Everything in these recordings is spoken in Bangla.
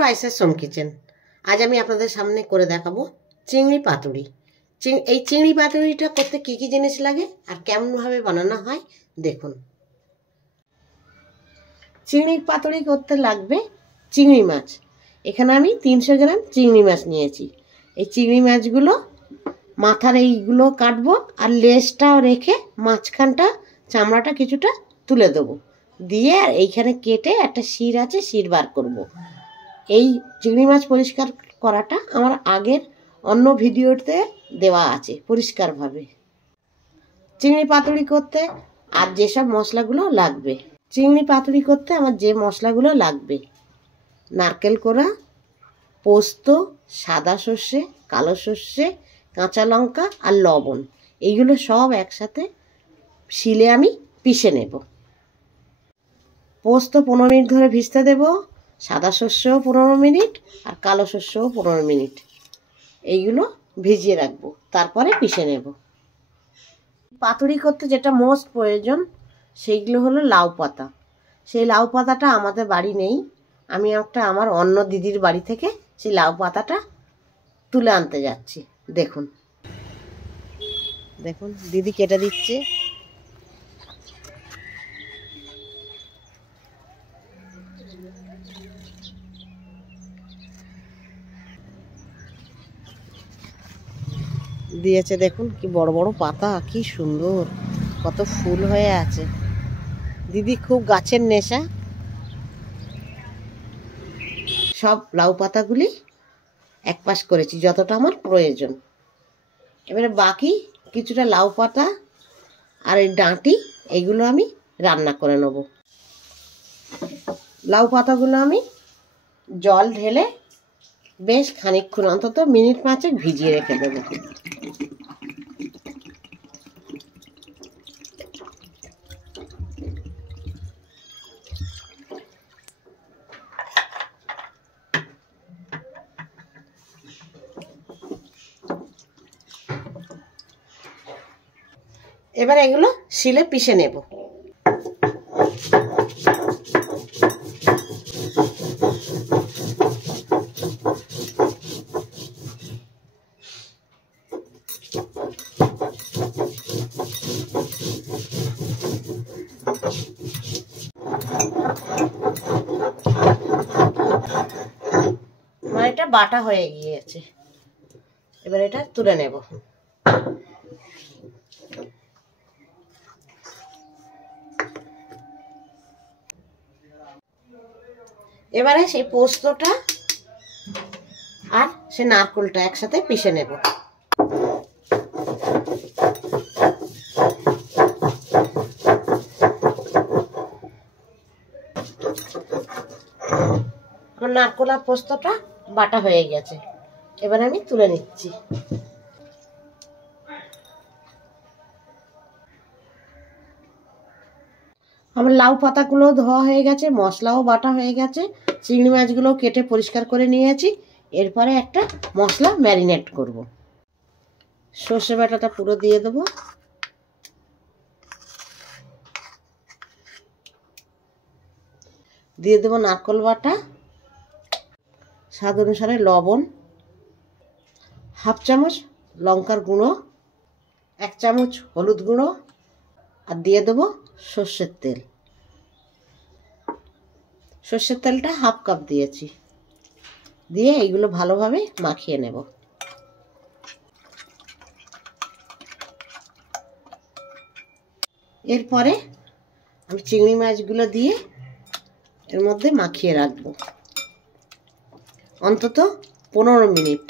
টু আইসার সোম কিচেন। আজ আমি আপনাদের সামনে করে দেখাবো চিংড়ি পাতুরি। এই চিংড়ি পাতুরিটা করতে কি কি জিনিস লাগে আর কেমনভাবে বানানো হয় দেখুন। চিংড়ি পাতুরি করতে লাগবে চিংড়ি মাছ। এখানে আমি 300 গ্রাম চিংড়ি মাছ নিয়েছি। এই চিংড়ি মাছগুলো মাথার এইগুলো কাটবো আর লেজটাও রেখে মাঝখানটা চামড়াটা কিছুটা তুলে দেবো, দিয়ে আর এইখানে কেটে একটা শির আছে, শির বার করব। এই চিংড়ি মাছ পরিষ্কার করাটা আমার আগের অন্য ভিডিওতে দেওয়া আছে পরিষ্কারভাবে। চিংড়ি পাতুরি করতে আর যেসব মশলাগুলো লাগবে, চিংড়ি পাতুরি করতে আমার যে মশলাগুলো লাগবে: নারকেল কোড়া, পোস্ত, সাদা সর্ষে, কালো সর্ষে, কাঁচা লঙ্কা আর লবণ। এইগুলো সব একসাথে শিলে আমি পিষে নেব। পোস্ত 15 মিনিট ধরে ভিজতে দেব, সাদা সর্ষেও 15 মিনিট আর কালো সর্ষেও 15 মিনিট। এইগুলো ভিজিয়ে রাখবো, তারপরে পিষে নেব। পাতুরি করতে যেটা মোস্ট প্রয়োজন সেইগুলো হলো লাউ পাতা। সেই লাউ পাতাটা আমাদের বাড়ি নেই, আমি একটা আমার অন্য দিদির বাড়ি থেকে সেই লাউ পাতাটা তুলে আনতে যাচ্ছি। দেখুন দেখুন দিদি কেটে দিচ্ছে। দিয়েছে দেখুন কি বড় বড় পাতা, কি সুন্দর, কত ফুল হয়ে আছে। দিদি খুব গাছের নেশা। সব লাউ পাতাগুলি এক পাশ করেছি যতটা আমার প্রয়োজন। এবারে বাকি কিছুটা লাউ পাতা আর এই ডাঁটি এইগুলো আমি রান্না করে নেব। লাউ পাতাগুলো আমি জল ঢেলে বেশ খানিকক্ষণ, অন্তত মিনিট 5 ভিজিয়ে রেখে দেব। এবার এগুলো শিলে পিষে নেব। এটা বাটা হয়ে গিয়েছে, এবার এটা তুলে নেব। এবারে সেই পোস্তটা আর সে নারকেলটা একসাথে পিষে নেব। আমার নারকেল আর পোস্তটা বাটা হয়ে গেছে, এবার আমি তুলে নিচ্ছি। আমার লাউ পাতাগুলো ধোয়া হয়ে গেছে, মশলাও বাটা হয়ে গেছে, চিংড়ি মাছগুলো কেটে পরিষ্কার করে নিয়েছি। এরপরে একটা মশলা ম্যারিনেট করব। সর্ষে বাটাটা পুরো দিয়ে দেবো, দিয়ে দেবো নারকেল বাটা, স্বাদ অনুসারে লবণ, হাফ চামচ লঙ্কার গুঁড়ো, 1 চামচ হলুদ গুঁড়ো, আর দিয়ে দেবো সর্ষের তেল। সর্ষের তেলটা হাফ কাপ দিয়েছি, দিয়ে এইগুলো ভালোভাবে মাখিয়ে নেব। এরপরে আমি চিংড়ি মাছগুলো দিয়ে এর মধ্যে মাখিয়ে রাখবো অন্তত 15 মিনিট।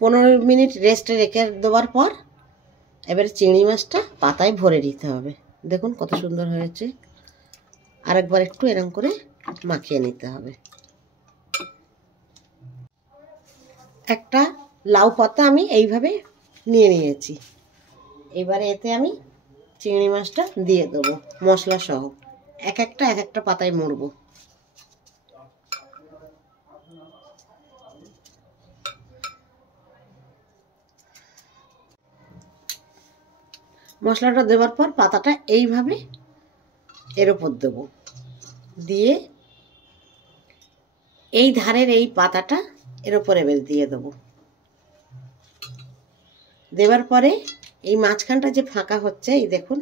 15 মিনিট রেস্টে রেখে দেওয়ার পর এবারে চিংড়ি মাছটা পাতায় ভরে দিতে হবে। দেখুন কত সুন্দর হয়েছে। আরেকবার একটু এরকম করে মাখিয়ে নিতে হবে। একটা লাউ পাতা আমি এইভাবে নিয়ে নিয়েছি। এবারে এতে আমি চিংড়ি মাছটা দিয়ে দেবো মশলা সহ। এক একটা পাতায় মুড়ব। মশলাটা দেওয়ার পর পাতাটা এইভাবে এর উপর দেবো। দিয়ে এই ধারের এই পাতাটা এর উপরে দিয়ে দেবো। দেওয়ার পরে এই মাঝখানটা যে ফাঁকা হচ্ছে, এই দেখুন,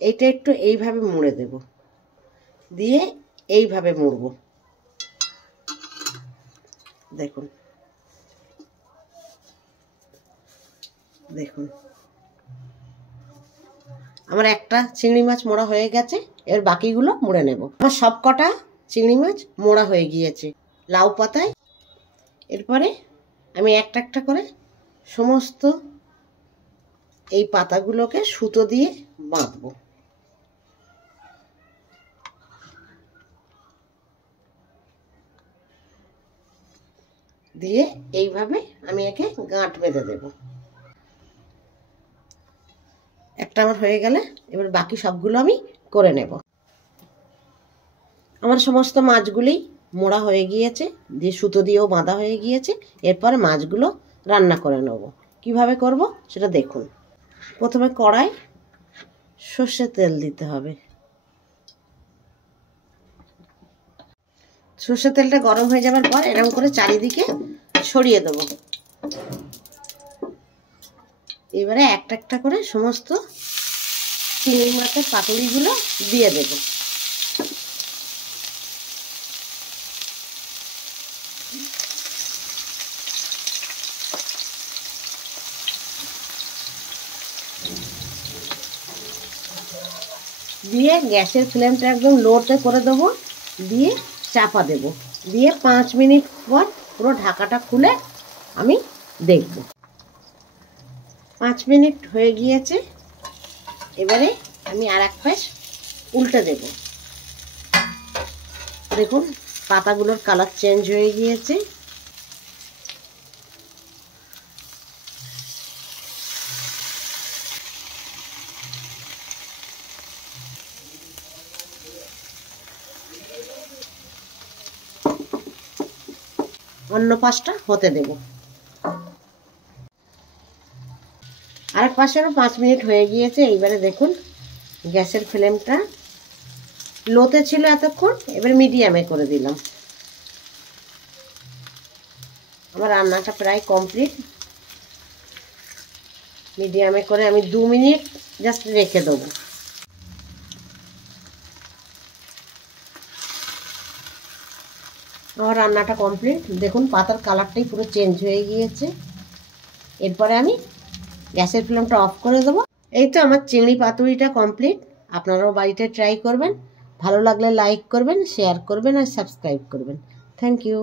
এইটা একটু এইভাবে মুড়ে দেব, দিয়ে এইভাবে মুড়ব। দেখুন দেখুন আমার একটা চিংড়ি মাছ মোড়া হয়ে গেছে। এর বাকিগুলো মুড়ে নেব। আমার সব কটা চিংড়ি মাছ মোড়া হয়ে গিয়েছে লাউ পাতায়। এরপরে আমি একটা একটা করে সমস্ত এই পাতাগুলোকে সুতো দিয়ে বাঁধব। দিয়ে এইভাবে আমি একে গাঁট বেঁধে দেব। একটা আমার হয়ে গেলে এবার বাকি সবগুলো আমি করে নেব। আমার সমস্ত মাছগুলি মোড়া হয়ে গিয়েছে, দিয়ে সুতো দিয়েও বাঁধা হয়ে গিয়েছে। এরপর মাছগুলো রান্না করে নেব। কিভাবে করব সেটা দেখুন। প্রথমে কড়াই সর্ষের তেল দিতে হবে। সর্ষের তেলটা গরম হয়ে যাবার পর এরকম করে চারিদিকে ছড়িয়ে দেব। এবারে একটা একটা করে সমস্ত চিংড়ি মাছের পাতুড়িগুলো দিয়ে দেব। দিয়ে গ্যাসের ফ্লেমটা একদম লোতে করে দেবো, দিয়ে চাপা দেব। দিয়ে 5 মিনিট পর পুরো ঢাকাটা খুলে আমি দেখব। 5 মিনিট হয়ে গিয়েছে। এবারে আমি আর এক পাশ উল্টে দেব। দেখুন পাতাগুলোর কালার চেঞ্জ হয়ে গিয়েছে। অন্য পাশটা হতে দেব। আরেক পাশেরও 5 মিনিট হয়ে গিয়েছে। এইবারে দেখুন গ্যাসের ফ্লেমটা লোতে ছিল এতক্ষণ, এবার মিডিয়ামে করে দিলাম। আমার রান্নাটা প্রায় কমপ্লিট। মিডিয়ামে করে আমি 2 মিনিট জাস্ট রেখে দেবো। আমার রান্নাটা কমপ্লিট। দেখুন পাতার কালারটাই পুরো চেঞ্জ হয়ে গিয়েছে। এরপরে আমি গ্যাসের ফ্লেমটা অফ করে দেবো। এই তো আমার চিংড়ি পাতুড়িটা কমপ্লিট। আপনারাও বাড়িতে ট্রাই করবেন। ভালো লাগলে লাইক করবেন, শেয়ার করবেন আর সাবস্ক্রাইব করবেন। Thank you.